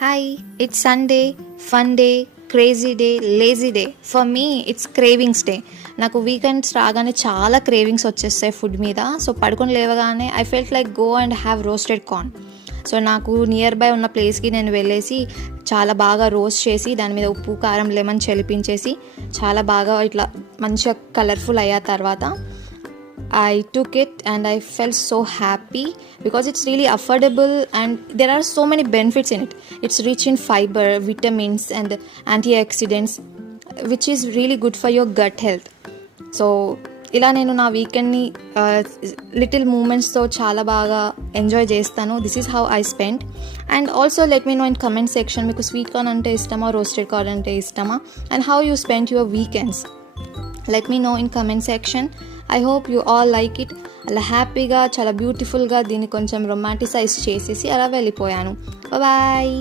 Hi, it's Sunday, fun day, crazy day, lazy day. For me, it's cravings day. నాకు weekends రాగానే చాలా cravings వచ్చేస్తాయి food మీద. So పడుకొని లేవగానే I felt like go and have roasted corn. So నాకు near by ఉన్న ప్లేస్కి నేను వెళ్ళేసి చాలా బాగా రోస్ట్ చేసి దాని మీద ఉప్పు కారం లెమన్ చలిపించేసి చాలా బాగా ఇట్లా మంచిగా కలర్ఫుల్ అయ్యా తర్వాత I took it and I felt so happy because it's really affordable and there are so many benefits in it. It's rich in fiber, vitamins and antioxidants which is really good for your gut health. So ఇలా నేను నా వీకెండ్ని little మూమెంట్స్తో చాలా బాగా enjoy చేస్తాను. This is how I spend. And also let me know in comment section మీకు sweet corn అంటే ఇష్టమా, roasted corn అంటే ఇష్టమా, and how you spend your weekends. Let me know in comment section. I hope you all like it. అలా హ్యాపీగా చాలా బ్యూటిఫుల్గా దీన్ని కొంచెం రొమాంటిసైజ్ చేసేసి అలా వెళ్ళిపోయాను. బాయ్.